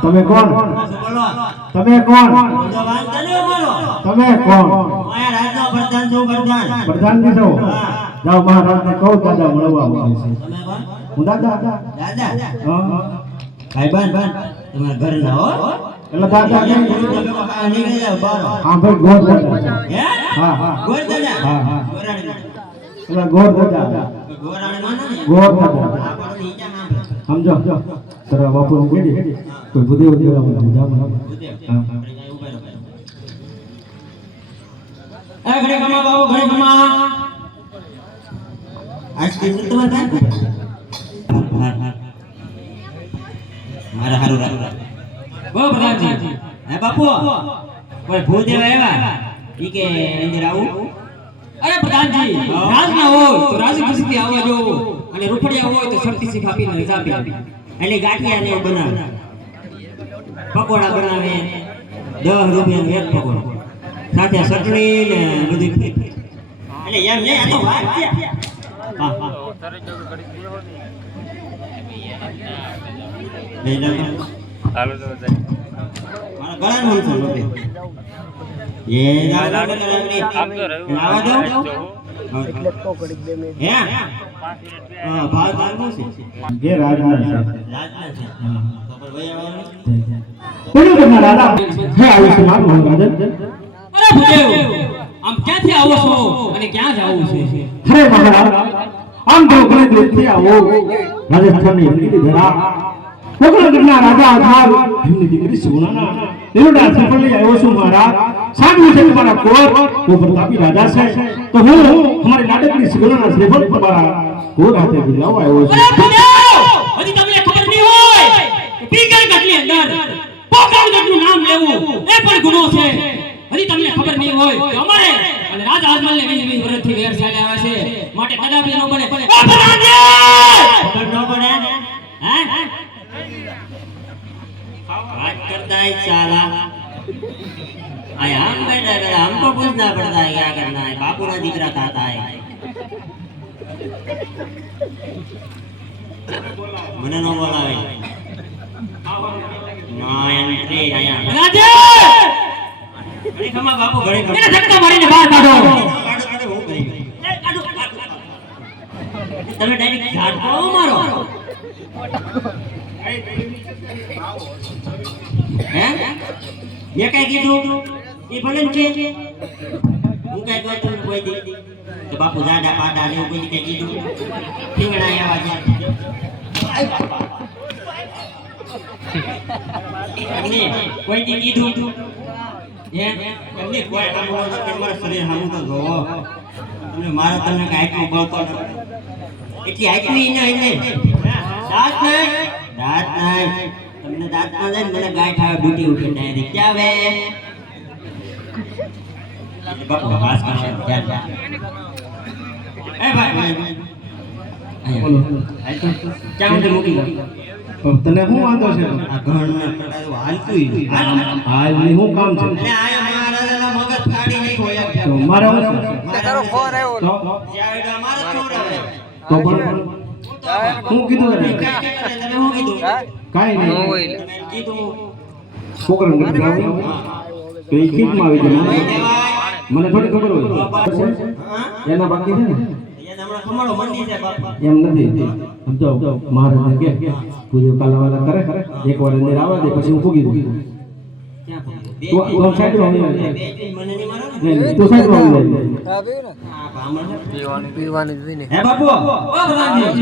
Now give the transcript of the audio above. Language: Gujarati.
તમે કોણ તમે કોણ. તમે કોણ પ્રધાન હા. જાઓ મહારાજને કહો દાદા મળવા આવે છે હું દાદા ભાઈ બાન બાન તમારા ઘરના હો એટલે દાદા. હા ભાઈ ગોર દાદા હા હા ગોર દાદા? હા, હા. એટલે ગોર બાપુ હું કહી કોઈ આવ્યા. ઈ કે અંદર આવું અરે પ્રધાનજી, રાજ ના હોય તો રાજી ખુશીથી આવવા જો અને રૂપડિયા હોય તો શરતી શીખ આપીને રજા આપી એટલે ગાંઠિયા ને બનાવે. પકોડા બનાવે. દસ રૂપિયા એક પકોડો. સાથે ચટણી ને બધું. એટલે એમ નહીં તો વાત હા હા. લો. મારા ગળાનું છે લોટે. એ જાઓ, જાઓ, જાઓ, જાઓ. આવા દો હે. હા ભાવ તારનું છે? જે રાજના છે. રાજના છે. ખબર ભાઈ આવવાનું પેલું તમારા દાદા હે આવું છે મારું રાજન અરે ભૂદેવ આમ ક્યાંથી આવો છો અને ક્યાં જાવું છે? હરે મહારાજ આમ તો ઘણી દૂરથી આવો. રાજસ્થાનની હિન્દી કોકણગઢના રાજા આધાર એમની દીકરી સોનાના શ્રીફળ લઈ આવ્યો છું મહારાજ સાંભળ્યું છે તમારા કોર ઓ પ્રતાપી રાજા છે તો હું અમારી નાટકની સિગોના શ્રીફળ તમારા કોર હાથે બિલાવવા આવ્યો છું હજી તમને ખબર નહીં હોય કે પીકરગઢની અંદર પોકરગઢનું નામ લેવું એ પણ ગુનો છે હજી તમને ખબર નહીં હોય કે અમારે અને રાજા અજમલને વીસ વીસ વર્ષથી વેર ચાલ્યા આવે છે માટે કદાપી ન બને ઓ है साला आय हम बैठा कर हमको पूछना पड़ता है क्या करना है बापू ना दिख रहा खाता है મને નો બોલાવે ના એન્ટ્રી આયા રાજે ઘડી ખમા બાપુ ઘડી ખમા એને ધક્કા મારીને બહાર કાઢો કાઢો, કાઢો, હું કરી. એ, કાઢો, કાઢો. તમે ડાયરેક્ટ ઝાટકો મારો હે? મેં કઈ કીધું? એ ભલે છે હું કઈ તમને કોઈ દી. કે બાપુ જાડા પાડા ને કોઈ કઈ કીધું? ઠીંગણા આવા જાય કોઈ દી કીધું? એમને કોઈ આમ તમારા શરીર સામું તો જોવો. અને મારા તમને કાંઈક બળતો એટલી આટલી નહીં નહીં દાંત નહીં દાંત નહીં તમને દાંત ના જાય ને મને ગાંઠ આવે ડૂટી ઉઠે ડાયરેક્ટ ક્યાં આવે બાપુ વાસ કરે ધ્યાન એ ભાઈ બોલો. ક્યાં સુધી મૂકી પણ તને શું વાંધો છે? આ ઘણ ને હાલતું હાલ હાલ શું કામ છે? એટલે આયા મહારાજાના મગજ ફાડી નાખ્યો મારે? તારો ફોન આવ્યો. તો પણ હું કીધું એને? તમે શું કીધું કાઈ નહીં. કીધું છોકરાને નથી આવડતું. તો એ આવી ભાઈ મને થોડી ખબર હોય? એના બાકી છે ને? એમ નથી. સમજો કે પૂજો કાલાવાલા કરે કરે. એક વાર અંદર આવવા દે પછી હું ફૂગી દઉં. તું ને? તું. પીવાનું. જોઈને હે બાપુ? ઓ પ્રધાનજી